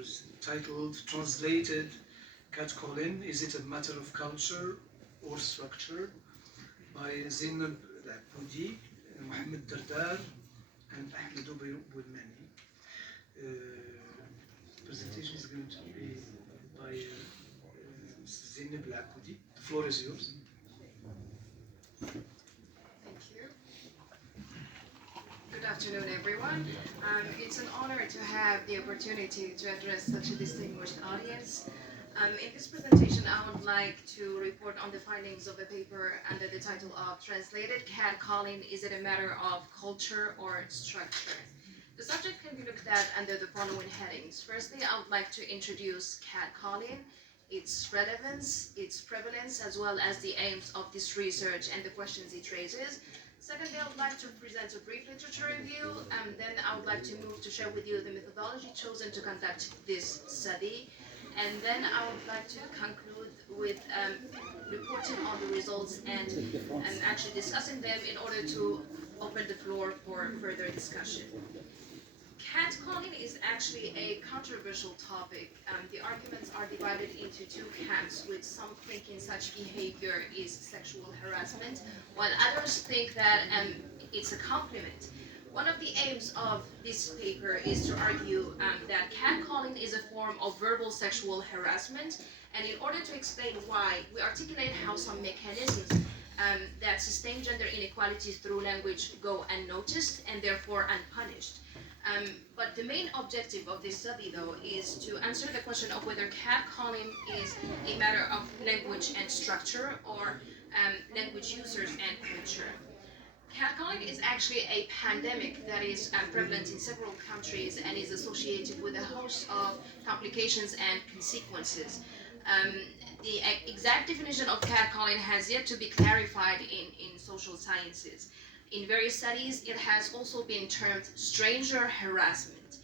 was titled, translated, Catcalling, Is It a Matter of Culture or Structure? By Zainab Al-Aboudi, Mohammed Dardar, and Ahmed Bouilmani. Presentation is going to be by Zainab Al-Aboudi. The floor is yours. Thank you. Good afternoon, everyone. It's an honor to have the opportunity to address such a distinguished audience. In this presentation, I would like to report on the findings of a paper under the title of Translated Catcalling, Is It a Matter of Culture or Structure? The subject can be looked at under the following headings. Firstly, I would like to introduce catcalling, its relevance, its prevalence, as well as the aims of this research and the questions it raises. Secondly, I would like to present a brief literature review, and then I would like to move to share with you the methodology chosen to conduct this study. And then I would like to conclude with reporting on the results and actually discussing them in order to open the floor for further discussion. Catcalling is actually a controversial topic. The arguments are divided into two camps, with some thinking such behavior is sexual harassment, while others think that it's a compliment. One of the aims of this paper is to argue that catcalling is a form of verbal sexual harassment, and in order to explain why, we articulate how some mechanisms that sustain gender inequalities through language go unnoticed and therefore unpunished. But the main objective of this study, though, is to answer the question of whether catcalling is a matter of language and structure or language users and culture. Catcalling is actually a pandemic that is prevalent in several countries and is associated with a host of complications and consequences. The exact definition of catcalling has yet to be clarified in social sciences. In various studies, it has also been termed stranger harassment.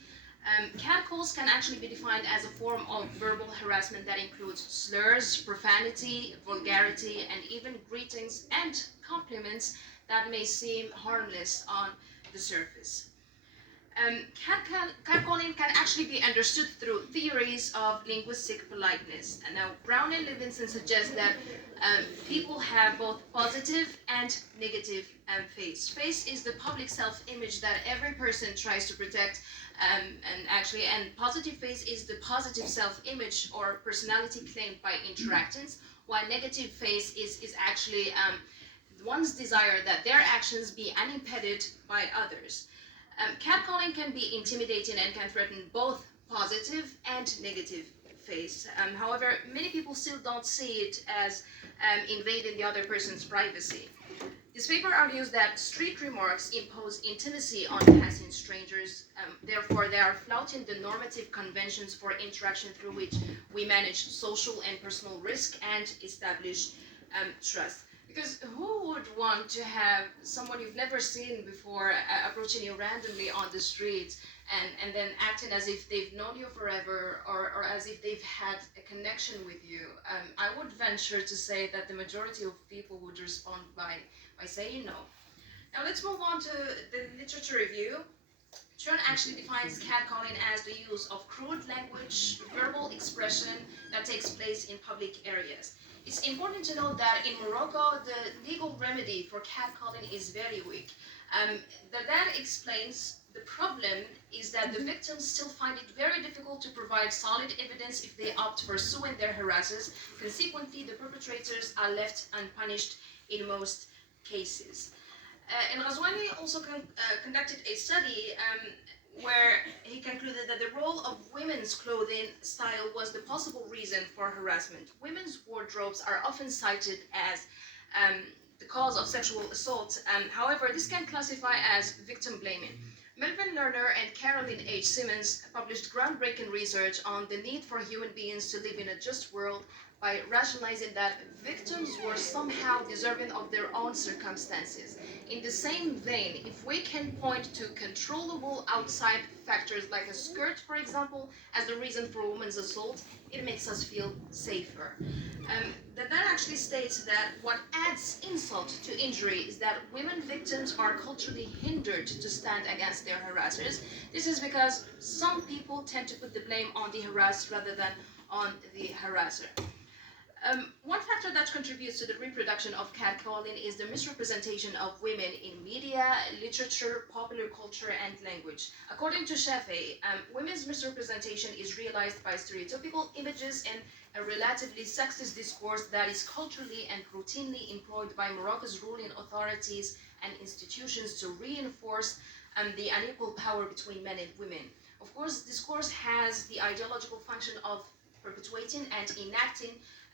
Catcalls can actually be defined as a form of verbal harassment that includes slurs, profanity, vulgarity, and even greetings and compliments that may seem harmless on the surface. Catcalling can actually be understood through theories of linguistic politeness. And now, Brown and Levinson suggest that people have both positive and negative face. Face is the public self-image that every person tries to protect, and positive face is the positive self-image or personality claimed by interactants, while negative face is actually one's desire that their actions be unimpeded by others. Catcalling can be intimidating and can threaten both positive and negative face. However, many people still don't see it as invading the other person's privacy. This paper argues that street remarks impose intimacy on passing strangers, therefore they are flouting the normative conventions for interaction through which we manage social and personal risk and establish trust. Because who would want to have someone you've never seen before approaching you randomly on the street and then acting as if they've known you forever or as if they've had a connection with you? I would venture to say that the majority of people would respond by saying no. Now let's move on to the literature review. Chern actually defines catcalling as the use of crude language, verbal expression that takes place in public areas. It's important to note that in Morocco, the legal remedy for catcalling is very weak. That explains the problem is that the victims still find it very difficult to provide solid evidence if they opt for suing their harassers. Consequently, the perpetrators are left unpunished in most cases. And Ghazwani also conducted a study where he concluded that the role of women's clothing style was the possible reason for harassment. Women's wardrobes are often cited as the cause of sexual assault. However, this can classify as victim blaming. Melvin Lerner and Caroline H. Simmons published groundbreaking research on the need for human beings to live in a just world by rationalizing that victims were somehow deserving of their own circumstances. In the same vein, if we can point to controllable outside factors like a skirt, for example, as the reason for a woman's assault, it makes us feel safer. That actually states that what adds insult to injury is that women victims are culturally hindered to stand against their harassers. This is because some people tend to put the blame on the harassed rather than on the harasser. One factor that contributes to the reproduction of catcalling is the misrepresentation of women in media, literature, popular culture, and language. According to Shafi, women's misrepresentation is realized by stereotypical images and a relatively sexist discourse that is culturally and routinely employed by Morocco's ruling authorities and institutions to reinforce the unequal power between men and women. Of course, discourse has the ideological function of perpetuating and enacting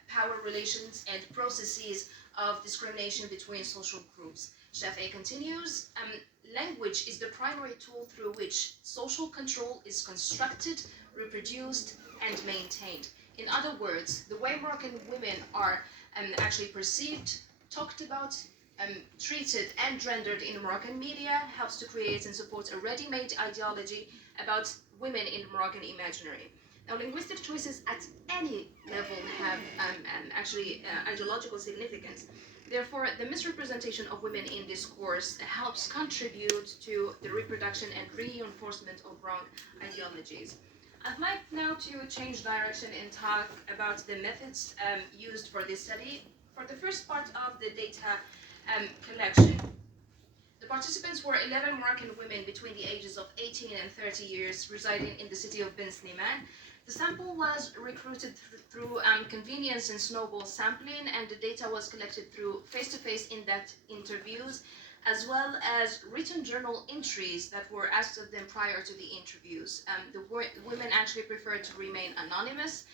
power relations and processes of discrimination between social groups. Shafi'i continues, language is the primary tool through which social control is constructed, reproduced, and maintained. In other words, the way Moroccan women are actually perceived, talked about, treated, and rendered in Moroccan media helps to create and support a ready-made ideology about women in Moroccan imaginary. Now, linguistic choices at any level have ideological significance. Therefore, the misrepresentation of women in discourse helps contribute to the reproduction and reinforcement of wrong ideologies. I'd like now to change direction and talk about the methods used for this study. For the first part of the data collection, the participants were 11 Moroccan women between the ages of 18 and 30 years residing in the city of Ben Slimane. The sample was recruited through convenience and snowball sampling, and the data was collected through face-to-face in-depth interviews, as well as written journal entries that were asked of them prior to the interviews. The women actually preferred to remain anonymous.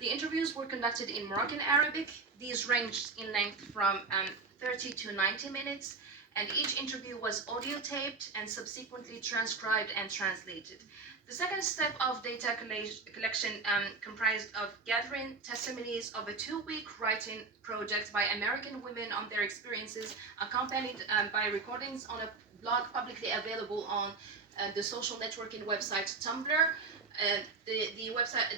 The interviews were conducted in Moroccan Arabic. These ranged in length from 30 to 90 minutes, and each interview was audio taped and subsequently transcribed and translated. The second step of data collection comprised of gathering testimonies of a 2-week writing project by American women on their experiences, accompanied by recordings on a blog publicly available on the social networking website Tumblr. The website,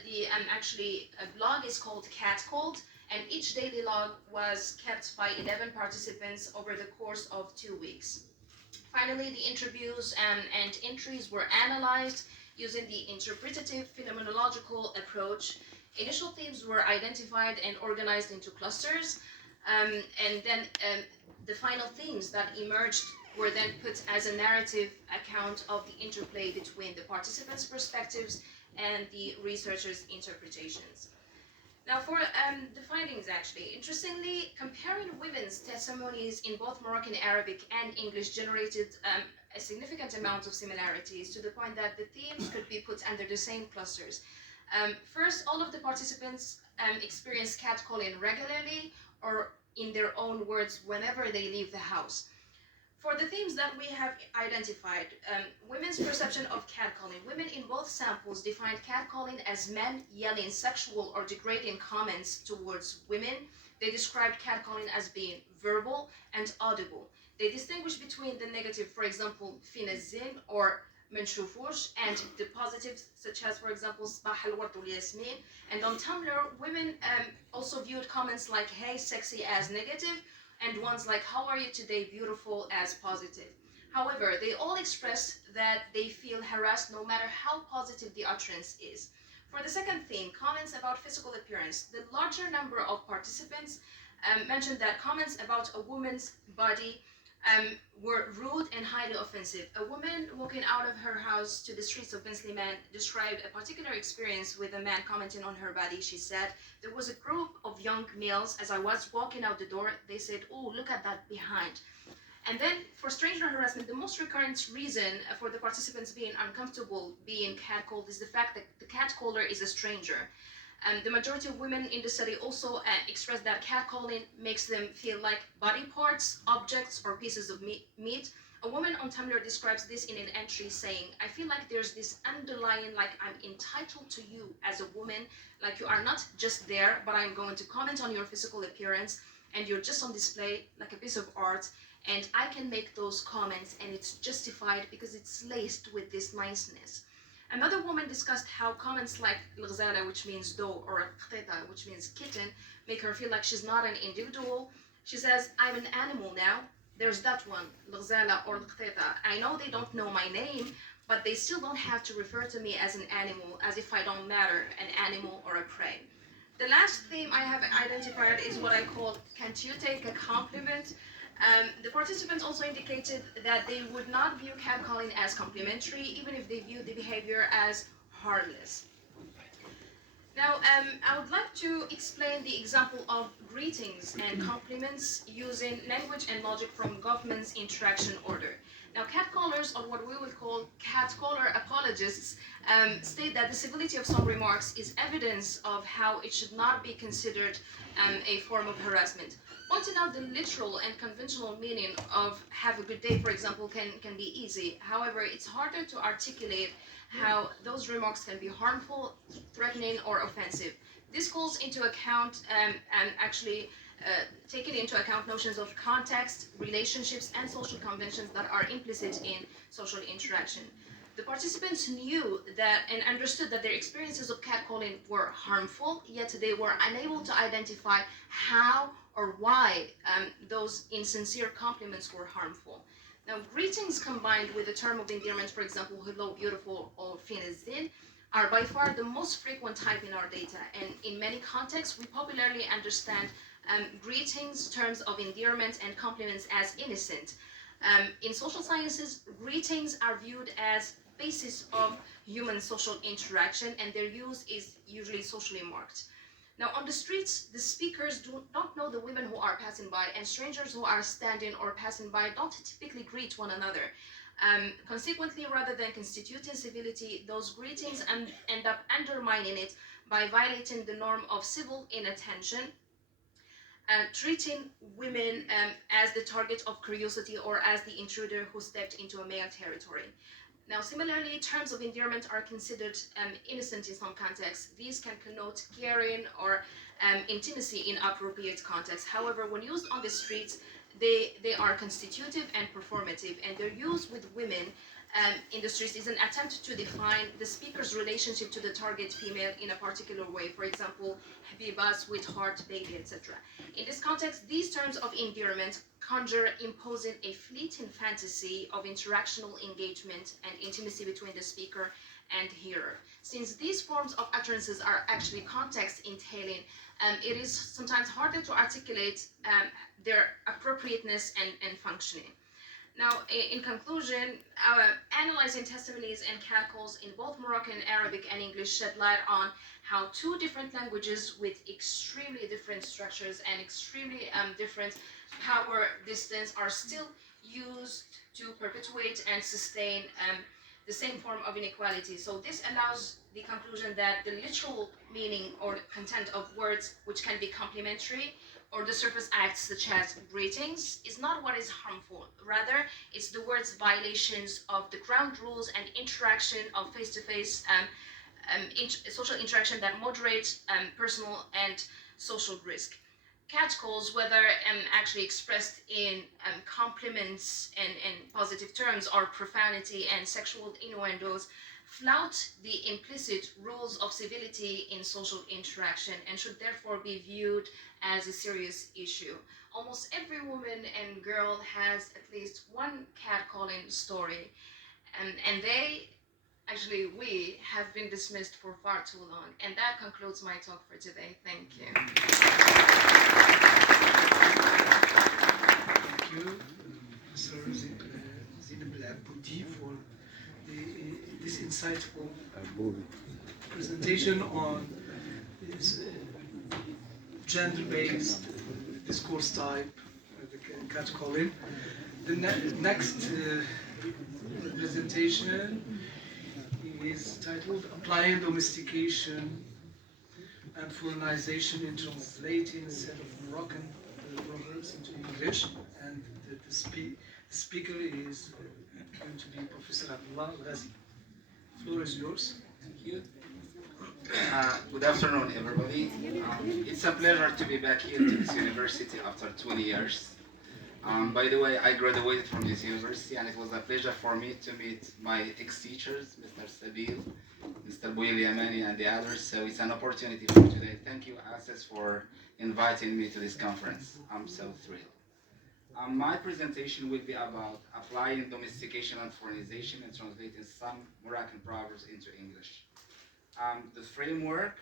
blog is called Catcalled, and each daily log was kept by 11 participants over the course of 2 weeks. Finally, the interviews and entries were analyzed using the interpretative phenomenological approach. Initial themes were identified and organized into clusters, and then the final themes that emerged were then put as a narrative account of the interplay between the participants' perspectives and the researchers' interpretations. Now for the findings, actually, interestingly, comparing women's testimonies in both Moroccan Arabic and English generated a significant amount of similarities, to the point that the themes could be put under the same clusters. First, all of the participants experienced catcalling regularly, or in their own words, whenever they leave the house. For the themes that we have identified, women's perception of catcalling, women in both samples defined catcalling as men yelling sexual or degrading comments towards women. They described catcalling as being verbal and audible. They distinguish between the negative, for example, fina zin or منشوفوش, and the positives, such as, for example, صباح الورد والياسمين. And on Tumblr, women also viewed comments like hey sexy as negative, and ones like how are you today beautiful as positive. However, they all expressed that they feel harassed no matter how positive the utterance is. For the second theme, comments about physical appearance, the larger number of participants mentioned that comments about a woman's body were rude and highly offensive. A woman walking out of her house to the streets of Ben Slimane described a particular experience with a man commenting on her body. She said, there was a group of young males, as I was walking out the door, they said, oh, look at that behind. And then for stranger harassment, the most recurrent reason for the participants being uncomfortable being catcalled is the fact that the catcaller is a stranger. The majority of women in the study also expressed that catcalling makes them feel like body parts, objects, or pieces of meat. A woman on Tumblr describes this in an entry saying, I feel like there's this underlying, like I'm entitled to you as a woman, like you are not just there, but I'm going to comment on your physical appearance, and you're just on display like a piece of art, and I can make those comments, and it's justified because it's laced with this niceness. Another woman discussed how comments like الغزالة, which means doe, or القطيطة, which means kitten, make her feel like she's not an individual. She says, I'm an animal now. There's that one, الغزالة or القطيطة. I know they don't know my name, but they still don't have to refer to me as an animal, as if I don't matter, an animal or a prey. The last theme I have identified is what I call, can't you take a compliment? The participants also indicated that they would not view catcalling as complimentary, even if they view the behavior as harmless. Now, I would like to explain the example of greetings and compliments using language and logic from Goffman's interaction order. Now, catcallers, or what we would call catcaller apologists, state that the civility of some remarks is evidence of how it should not be considered a form of harassment. Pointing out the literal and conventional meaning of have a good day, for example, can be easy. However, it's harder to articulate how those remarks can be harmful, threatening, or offensive. This calls into account and actually taking into account notions of context, relationships, and social conventions that are implicit in social interaction. The participants knew that and understood that their experiences of catcalling were harmful, yet they were unable to identify how or why those insincere compliments were harmful. Now, greetings combined with the term of endearment, for example, hello, beautiful, or fin الذين, are by far the most frequent type in our data. And in many contexts, we popularly understand greetings, terms of endearment, and compliments as innocent. In social sciences, greetings are viewed as basis of human social interaction, and their use is usually socially marked. Now, on the streets, the speakers do not know the women who are passing by, and strangers who are standing or passing by don't typically greet one another. Consequently, rather than constituting civility, those greetings end up undermining it by violating the norm of civil inattention, treating women as the target of curiosity or as the intruder who stepped into a male territory. Now, similarly, terms of endearment are considered innocent in some contexts. These can connote caring or intimacy in appropriate contexts. However, when used on the streets, they are constitutive and performative, and their use with women in the streets is an attempt to define the speaker's relationship to the target female in a particular way. For example, Habiba, sweetheart, baby, etc. In this context, these terms of endearment conjure imposing a fleeting fantasy of interactional engagement and intimacy between the speaker and hearer. Since these forms of utterances are actually context entailing, it is sometimes harder to articulate their appropriateness and functioning. Now, in conclusion, analyzing testimonies and catcalls in both Moroccan, Arabic, and English shed light on how two different languages with extremely different structures and extremely different power distance are still used to perpetuate and sustain the same form of inequality. So this allows the conclusion that the literal meaning or content of words, which can be complementary, or the surface acts such as greetings, is not what is harmful. Rather, it's the word's violations of the ground rules and interaction of face-to-face social interaction that moderates personal and social risk. Catcalls, whether actually expressed in compliments and positive terms or profanity and sexual innuendos, flout the implicit rules of civility in social interaction and should therefore be viewed as a serious issue. Almost every woman and girl has at least one catcalling story, and we have been dismissed for far too long. And that concludes my talk for today. Thank you. Thank you, Mr. Zine for this insightful presentation on this gender-based discourse type, the catcalling. The next presentation is titled Applying Domestication and Foreignization in Translating a Set of Moroccan Proverbs into English, and The speaker is going to be Professor Abdullah Ghazi. The floor is yours. Thank you. Good afternoon, everybody. It's a pleasure to be back here to this university after 20 years. By the way, I graduated from this university, and it was a pleasure for me to meet my ex-teachers, Mr. Sabil, Mr. Bouil Yamani, and the others. So it's an opportunity for today. Thank you, Assis, for inviting me to this conference. I'm so thrilled. My presentation will be about applying domestication and foreignization and translating some Moroccan proverbs into English. The framework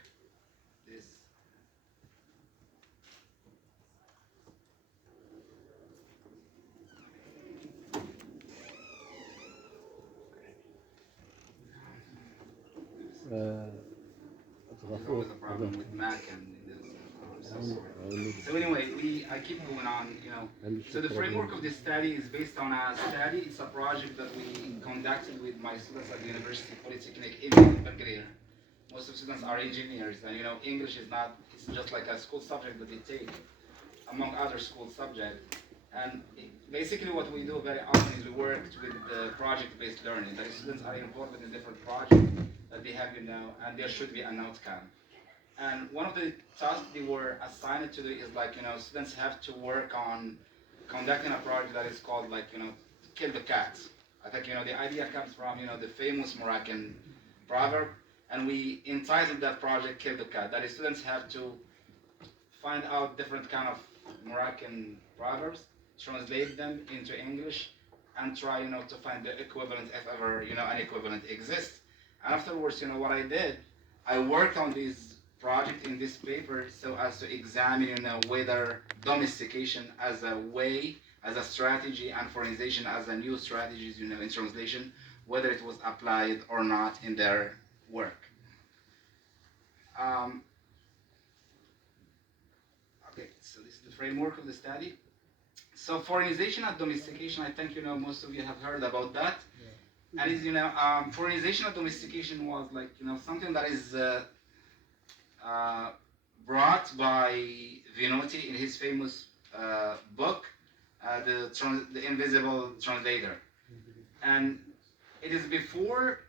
is there's always a problem with Mac and I'm so sorry. So anyway, I keep going on, So the framework of this study is based on a study. It's a project that we conducted with my students at the University Polytechnic in Bulgaria. Most of the students are engineers, and English is not, it's just like a school subject that they take among other school subjects. And basically what we do very often is we work with project-based learning. That is, students are involved in different projects that they have, and there should be an outcome. And one of the tasks they were assigned to do is students have to work on conducting a project that is called kill the cat. I think, the idea comes from, the famous Moroccan proverb, and we entitled that project Kill the Cat. That is, students have to find out different kind of Moroccan proverbs, translate them into English, and try, to find the equivalent if ever, an equivalent exists. And afterwards, what I did, I worked on this project in this paper so as to examine, whether domestication as a way, as a strategy, and foreignization as a new strategies, in translation, whether it was applied or not in their work. Okay, so this is the framework of the study. So foreignization and domestication, I think most of you have heard about that. Yeah. And is foreignization and domestication was something that is brought by Vinotti in his famous book, The Invisible Translator. And it is before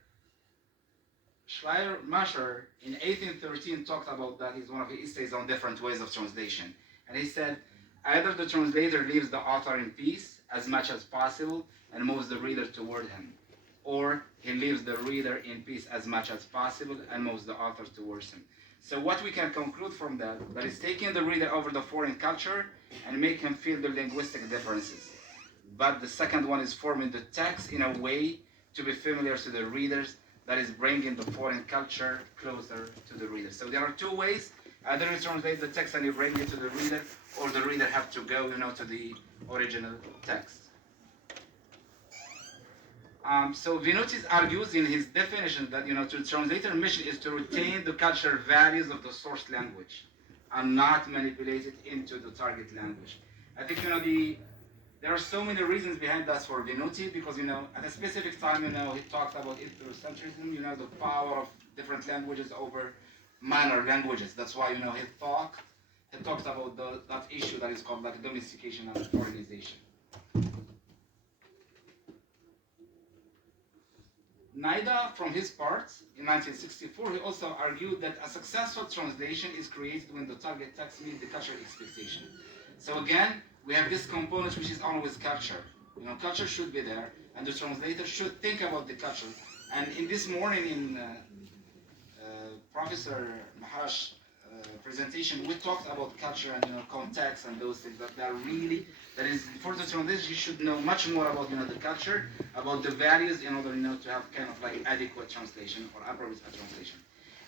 Schleiermacher in 1813 talked about that. He's one of his essays on different ways of translation. And he said, either the translator leaves the author in peace as much as possible and moves the reader toward him, or he leaves the reader in peace as much as possible and moves the author towards him. So what we can conclude from that is taking the reader over the foreign culture and make him feel the linguistic differences. But the second one is forming the text in a way to be familiar to the readers, that is bringing the foreign culture closer to the reader. So there are two ways. Either you translate the text and you bring it to the reader, or the reader have to go, to the original text. So Vinotti argues in his definition that, the translator mission is to retain the cultural values of the source language and not manipulate it into the target language. I think, there are so many reasons behind that for Vinotti, because, at a specific time, he talked about ethnocentrism, the power of different languages over minor languages. That's why, he talked about that issue that is called domestication and foreignization. Naida, from his part, in 1964, he also argued that a successful translation is created when the target text meets the cultural expectation. So again, we have this component which is always culture. Culture should be there, and the translator should think about the culture. And in this morning, in Professor Maharash's presentation, we talked about culture and context and those things that is for the translation. You should know much more about the culture, about the values, in order to have kind of adequate translation or appropriate translation.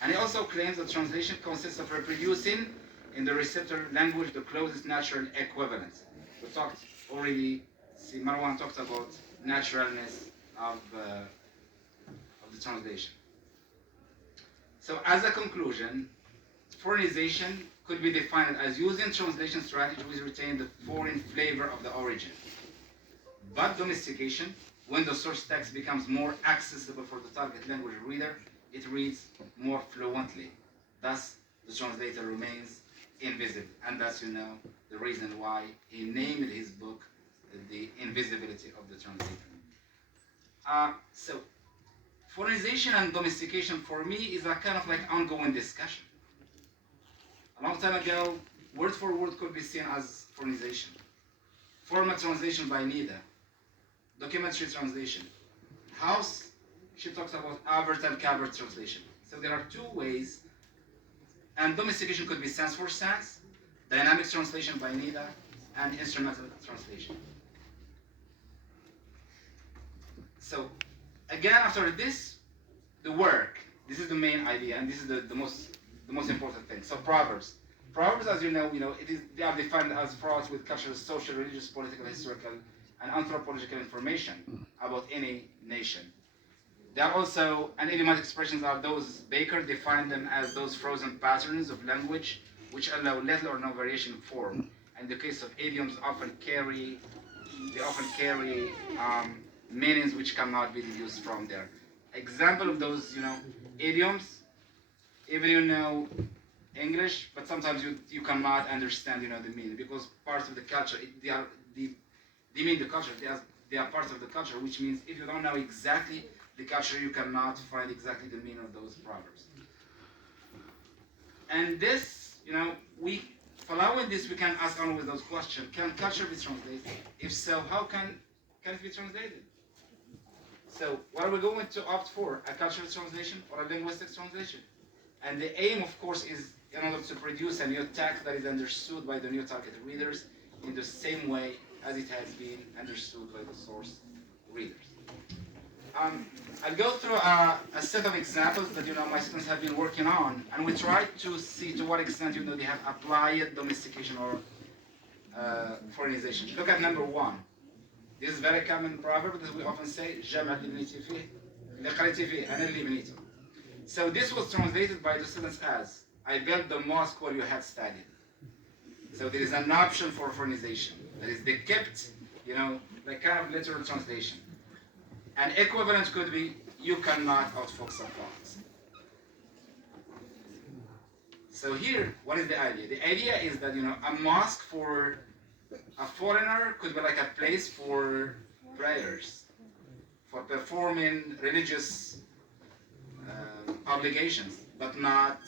And he also claims that translation consists of reproducing in the receptor language the closest natural equivalent. We talked already. Marwan talked about naturalness of the translation. So as a conclusion, foreignization could be defined as using translation strategy which retain the foreign flavor of the origin. But domestication, when the source text becomes more accessible for the target language reader, it reads more fluently. Thus, the translator remains invisible. And that's, the reason why he named his book the invisibility of the translator. So foreignization and domestication for me is a kind of like ongoing discussion. A long time ago, word for word could be seen as foreignization. Formal translation by Nida, documentary translation. House, she talks about Albert and Calvert translation. So there are two ways, and domestication could be sense for sense, dynamic translation by Nida, and instrumental translation. So again, after this, the work. This is the main idea, and this is the most important thing. So Proverbs. Proverbs, as you know, they are defined as fraught with cultural, social, religious, political, historical, and anthropological information about any nation. They are also, and idiomatic expressions are those, Baker defined them as those frozen patterns of language which allow little or no variation in form. In the case of idioms, they often carry meanings which cannot be deduced from there. Example of those, idioms, even you know English, but sometimes you cannot understand, the meaning, because parts of the culture, they mean the culture, they are part of the culture, which means if you don't know exactly the culture, you cannot find exactly the meaning of those proverbs. And this, following this, we can ask always those questions. Can culture be translated? If so, how can it be translated? So what are we going to opt for? A cultural translation or a linguistic translation? And the aim, of course, is in order to produce a new text that is understood by the new target readers in the same way as it has been understood by the source readers. I'll go through a set of examples that my students have been working on, and we try to see to what extent they have applied domestication or foreignization. Look at number one. This is a very common proverb that we often say, جامعة اللي بنيتي فيه اللي قريتي فيه أنا اللي بنيته. So this was translated by the students as, I built the mosque where you had studied. So there is an option for foreignization. That is, they kept, like kind of literal translation. An equivalent could be, you cannot outfox a fox. So here, what is the idea? The idea is that, a mosque for a foreigner could be like a place for prayers, for performing religious obligations, but not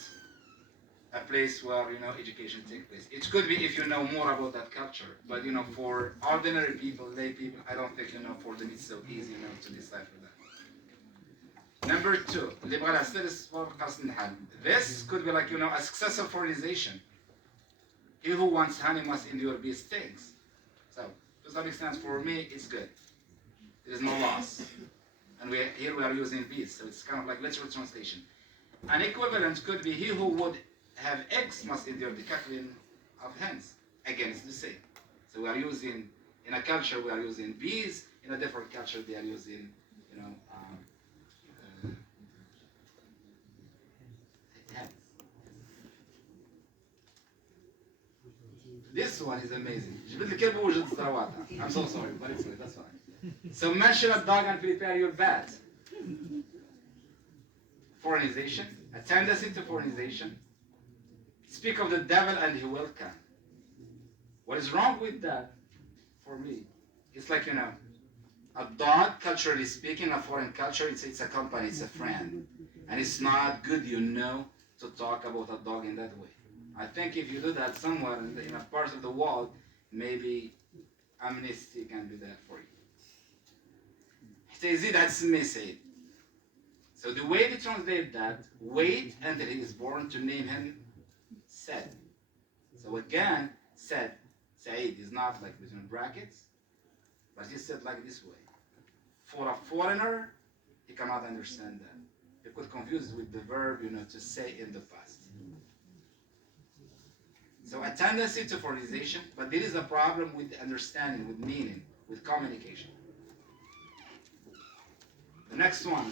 a place where education takes place. It could be if you know more about that culture, but for ordinary people, lay people, I don't think for them it's so easy to decipher that. Number two, this could be like a successful foreignization. He who wants honey must endure these things. So to some extent, for me, it's good. There is no loss, and here we are using bees, so it's kind of like literal translation. An equivalent could be he who would have eggs must endure the cackling of hens. Again, it's the same. So we are using, in a culture, we are using bees. In a different culture, they are using, hens. This one is amazing. I'm so sorry, but it's good, that's fine. So mention a dog and prepare your bed. Foreignization, a tendency to foreignization. Speak of the devil and he will come. What is wrong with that, for me? It's like, a dog, culturally speaking, a foreign culture, it's a company, it's a friend. And it's not good, to talk about a dog in that way. I think if you do that somewhere in a part of the world, maybe amnesty can do that for you. That's missing. So the way they translate that, wait until he is born to name him said. So again, said, Said is not like between brackets, but he said like this way. For a foreigner, he cannot understand that. He could confuse it with the verb, to say in the past. So a tendency to foreignization, but there is a problem with understanding, with meaning, with communication. The next one,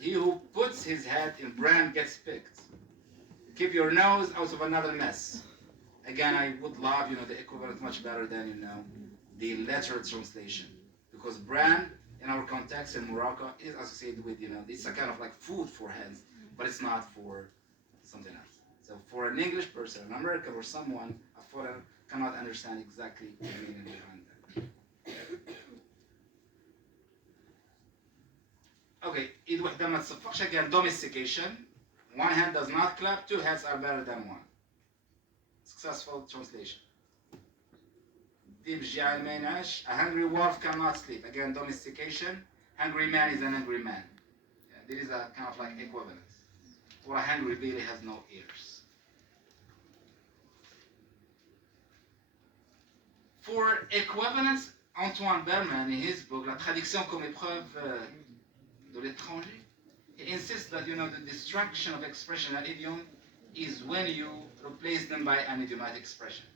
he who puts his head in bran gets picked. Keep your nose out of another mess. Again, I would love, the equivalent much better than, the literal translation. Because bran, in our context in Morocco, is associated with, it's a kind of like food for hens, but it's not for something else. So for an English person, an American, or someone, a foreigner, cannot understand exactly the meaning behind that. Okay, إيد وحدة ما تصفقش again domestication. One hand does not clap, two hands are better than one. Successful translation. A hungry wolf cannot sleep. Again, domestication. Hungry man is an angry man. Yeah, there is a kind of like equivalence. Or a hungry billy has no ears. For equivalence, Antoine Berman, in his book, La traduction comme épreuve de l'étranger, he insists that the destruction of expression and idiom is when you replace them by an idiomatic expression.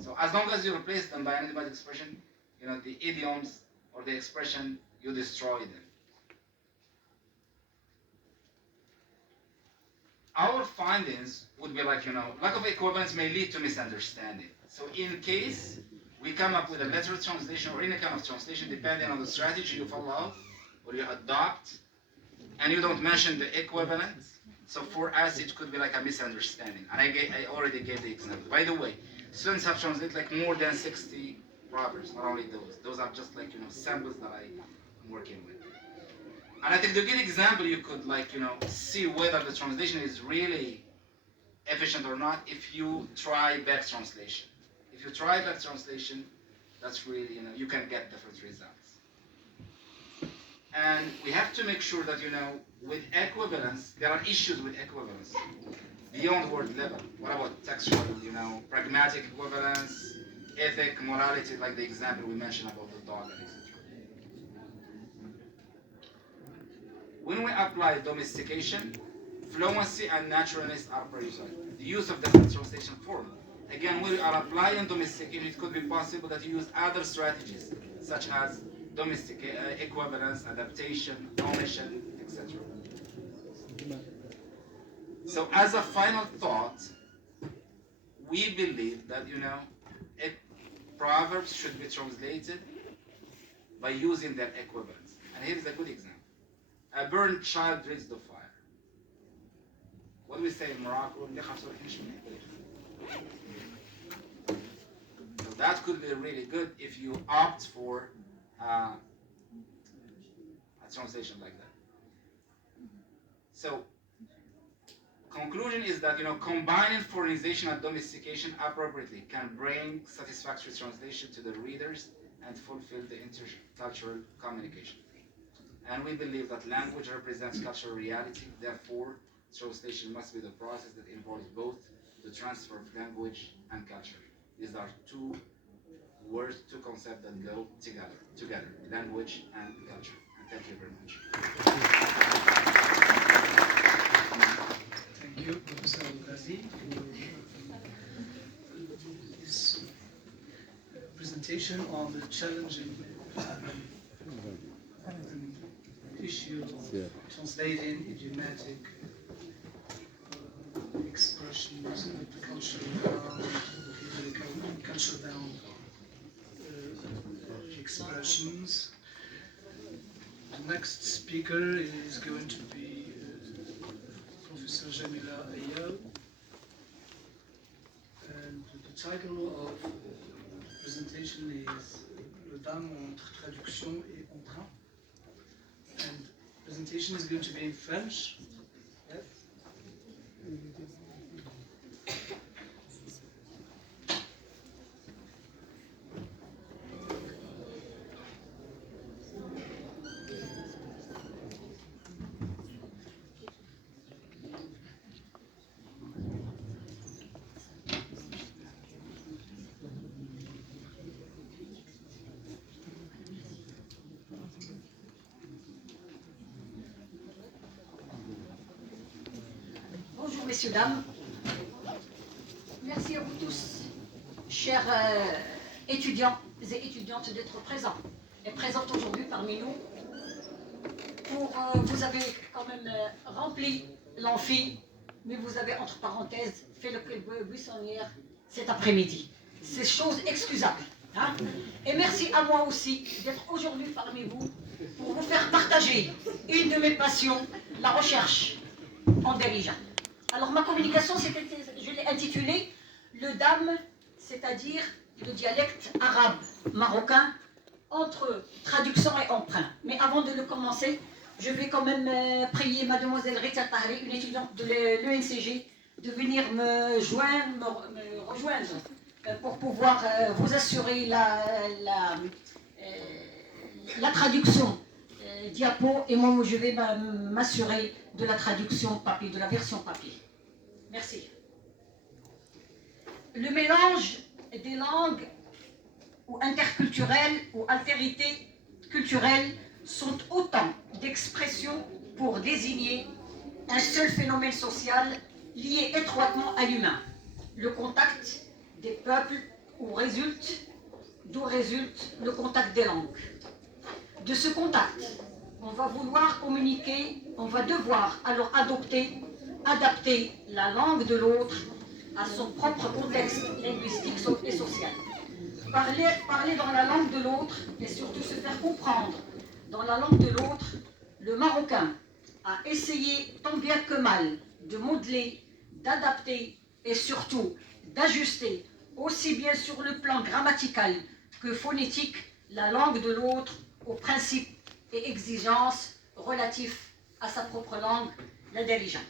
So as long as you replace them by an idiomatic expression, the idioms or the expression, you destroy them. Our findings would be like, lack of equivalence may lead to misunderstanding. So in case we come up with a literal translation or any kind of translation, depending on the strategy you follow or you adopt, and you don't mention the equivalence, so for us it could be like a misunderstanding. And I already gave the example. By the way, students have translated like more than 60 proverbs, not only those. Those are just like, samples that I'm working with. And I think the good example you could see whether the translation is really efficient or not if you try back translation. If you try back translation, that's really, you can get different results. And we have to make sure that, with equivalence, there are issues with equivalence beyond word level. What about textual, pragmatic equivalence, ethic, morality, like the example we mentioned about the dog, etc. When we apply domestication, fluency and naturalness are prioritized. The use of different translation form. Again, when we are applying domestication, it could be possible that you use other strategies, such as equivalence, adaptation, omission, etc. So as a final thought, we believe that, proverbs should be translated by using their equivalence. And here is a good example. A burnt child dreads the fire. What do we say in Morocco? So that could be really good if you opt for a translation like that. So, conclusion is that combining foreignization and domestication appropriately can bring satisfactory translation to the readers and fulfill the intercultural communication. And we believe that language represents cultural reality, therefore translation must be the process that involves both the transfer of language and culture. These are two words, two concepts that go together, language and culture. And thank you very much. Thank you, Professor Al-Ghazi, for this presentation on the challenging issue of translating idiomatic expressions with the culture-bound expressions. The next speaker is going to be Professor Jamila Ayab, and the title of the presentation is Le Dame entre traduction et emprunt. And the presentation is going to be in French. Yes? Bonjour messieurs, dames. Merci à vous tous, chers étudiants et étudiantes, d'être présents et présentes aujourd'hui parmi nous. Vous avez quand même rempli l'amphi, mais vous avez entre parenthèses fait le buissonnière cet après-midi. C'est chose excusable. Hein? Et merci à moi aussi d'être aujourd'hui parmi vous pour vous faire partager une de mes passions, la recherche en dirigeant. Alors ma communication, je l'ai intitulée « Le Dame, c'est-à-dire le dialecte arabe marocain entre traduction et emprunt. Mais avant de le commencer, je vais quand même prier mademoiselle Rita Tahri, une étudiante de l'ENCG, de venir me rejoindre pour pouvoir vous assurer la traduction diapo, et moi je vais m'assurer de la traduction papier, de la version papier. Merci. Le mélange des langues ou interculturelles ou altérités culturelles sont autant d'expressions pour désigner un seul phénomène social lié étroitement à l'humain, le contact des peuples d'où résulte le contact des langues. De ce contact, on va vouloir communiquer, on va devoir alors adapter la langue de l'autre à son propre contexte linguistique et social. Parler dans la langue de l'autre et surtout se faire comprendre dans la langue de l'autre, le Marocain a essayé tant bien que mal de modeler, d'adapter et surtout d'ajuster aussi bien sur le plan grammatical que phonétique la langue de l'autre aux principes et exigences relatifs à sa propre langue, la darija.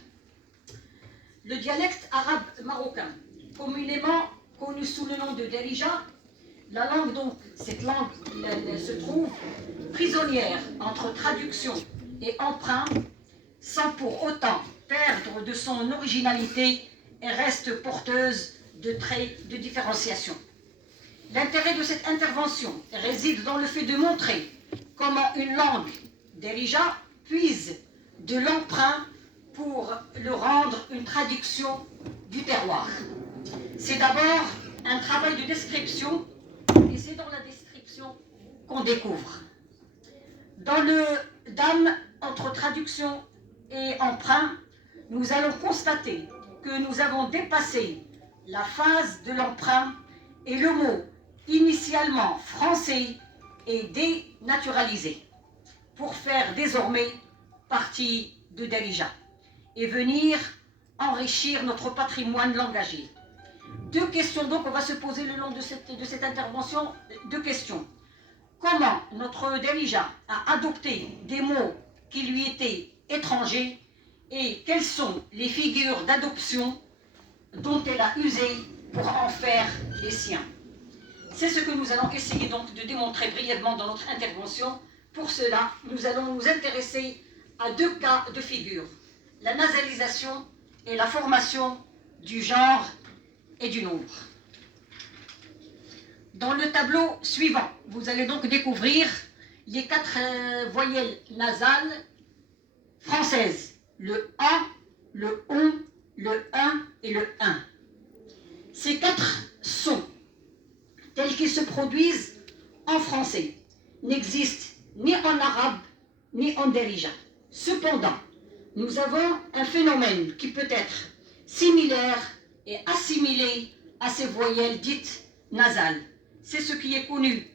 Le dialecte arabe marocain, communément connu sous le nom de darija, la langue donc, cette langue se trouve prisonnière entre traduction et emprunt, sans pour autant perdre de son originalité et reste porteuse de traits de différenciation. L'intérêt de cette intervention réside dans le fait de montrer comment une langue darija puise de l'emprunt pour le rendre une traduction du terroir. C'est d'abord un travail de description et c'est dans la description qu'on découvre. Dans le dam entre traduction et emprunt, nous allons constater que nous avons dépassé la phase de l'emprunt et le mot initialement français est dénaturalisé pour faire désormais partie de darija et venir enrichir notre patrimoine langagier. Deux questions donc, on va se poser le long de cette intervention, deux questions. Comment notre darija a adopté des mots qui lui étaient étrangers et quelles sont les figures d'adoption dont elle a usé pour en faire les siens. C'est ce que nous allons essayer donc de démontrer brièvement dans notre intervention. Pour cela, nous allons nous intéresser à deux cas de figure, la nasalisation et la formation du genre et du nombre. Dans le tableau suivant, vous allez donc découvrir les quatre voyelles nasales françaises, le A, le ON, le 1 et le 1. Ces quatre sons, tels qu'ils se produisent en français, n'existent ni en arabe ni en darija. Cependant, nous avons un phénomène qui peut être similaire et assimilé à ces voyelles dites nasales. C'est ce qui est connu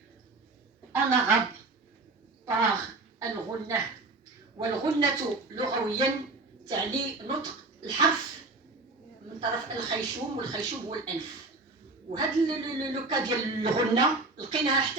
en arabe par al-ghunnah. Wal-ghunnatu lughawiyan ta'li nutq الحرف من طرف الخيشوم والخيشوم هو الأنف. وهذا لو كا ديال الغنة لقيناها حتى